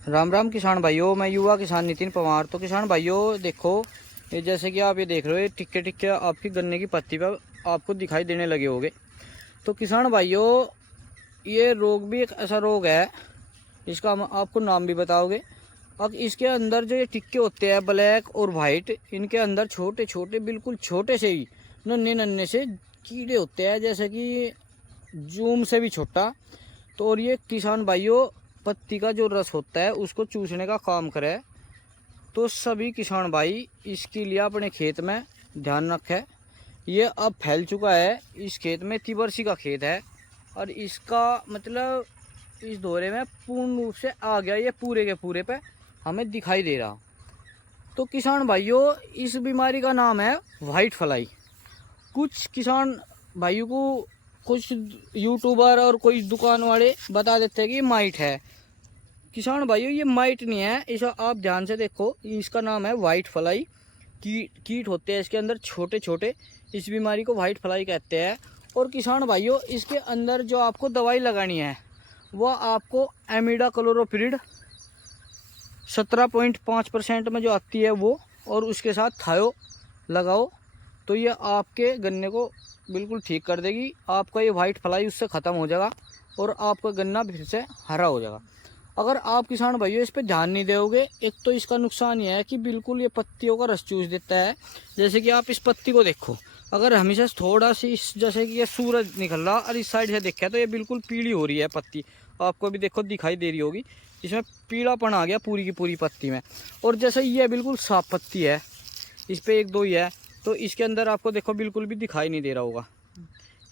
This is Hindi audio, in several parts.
राम राम किसान भाइयों, मैं युवा किसान नितिन पवार। तो किसान भाइयों देखो, ये जैसे कि आप ये देख रहे हो, ये टिक्के टिक्के आपकी गन्ने की पत्ती पर आपको दिखाई देने लगे होंगे। तो किसान भाइयों, ये रोग भी एक ऐसा रोग है, इसका हम आपको नाम भी बताओगे। अब इसके अंदर जो ये टिक्के होते हैं ब्लैक और वाइट, इनके अंदर छोटे छोटे, बिल्कुल छोटे से ही नन्हे नन्हे से कीड़े होते हैं, जैसे कि जूम से भी छोटा। तो और ये किसान भाइयों, पत्ती का जो रस होता है उसको चूसने का काम करे। तो सभी किसान भाई इसके लिए अपने खेत में ध्यान रखें। ये अब फैल चुका है, इस खेत में तिबरसी का खेत है, और इसका मतलब इस दौरे में पूर्ण रूप से आ गया, ये पूरे के पूरे पे हमें दिखाई दे रहा। तो किसान भाइयों, इस बीमारी का नाम है वाइट फ्लाई। कुछ किसान भाइयों को कुछ यूट्यूबर और कोई दुकान वाले बता देते हैं कि माइट है। किसान भाइयों, ये माइट नहीं है, इसे आप ध्यान से देखो, इसका नाम है वाइट फ्लाई। कीट होते हैं इसके अंदर छोटे छोटे, इस बीमारी को वाइट फ्लाई कहते हैं। और किसान भाइयों, इसके अंदर जो आपको दवाई लगानी है वह आपको एमिडाक्लोरोपिरिड 17.5% में जो आती है वो, और उसके साथ थायो लगाओ। तो ये आपके गन्ने को बिल्कुल ठीक कर देगी। आपका ये वाइट फ्लाई उससे ख़त्म हो जाएगा और आपका गन्ना फिर से हरा हो जाएगा। अगर आप किसान भाइयों इस पे ध्यान नहीं दोगे, एक तो इसका नुकसान ये है कि बिल्कुल ये पत्तियों का रस चूस देता है। जैसे कि आप इस पत्ती को देखो, अगर हमेशा थोड़ा सी जैसे कि ये सूरज निकल रहा और इस साइड से देखा तो ये बिल्कुल पीली हो रही है पत्ती। आपको अभी देखो दिखाई दे रही होगी, इसमें पीलापन आ गया पूरी की पूरी पत्ती में। और जैसे ये बिल्कुल साफ पत्ती है, इस पर एक दो ही है, तो इसके अंदर आपको देखो बिल्कुल भी दिखाई नहीं दे रहा होगा।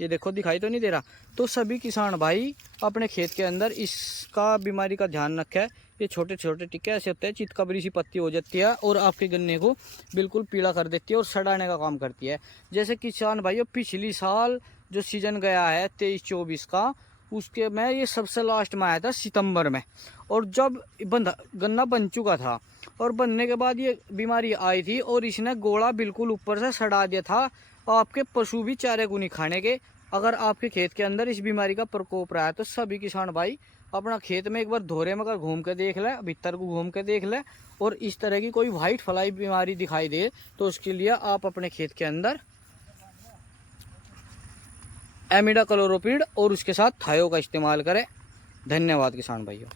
ये देखो दिखाई तो नहीं दे रहा। तो सभी किसान भाई अपने खेत के अंदर इसका बीमारी का ध्यान रखें। ये छोटे छोटे टिक्के ऐसे होते हैं, चितकबरी सी पत्ती हो जाती है और आपके गन्ने को बिल्कुल पीला कर देती है और सड़ाने का काम करती है। जैसे किसान भाइयों, पिछली साल जो सीजन गया है 23-24 का, उसके में ये सबसे लास्ट में आया था सितंबर में। और जब गन्ना बन चुका था और बनने के बाद ये बीमारी आई थी और इसने गोला बिल्कुल ऊपर से सड़ा दिया था। आपके पशु भी चारे को नहीं खाने के। अगर आपके खेत के अंदर इस बीमारी का प्रकोप रहा है तो सभी किसान भाई अपना खेत में एक बार धोरे में घूम के देख ले, भीतर को घूम के देख ले, और इस तरह की कोई वाइट फ्लाई बीमारी दिखाई दे तो उसके लिए आप अपने खेत के अंदर एमिडाक्लोरोपिड और उसके साथ थायो का इस्तेमाल करें। धन्यवाद किसान भाइयों।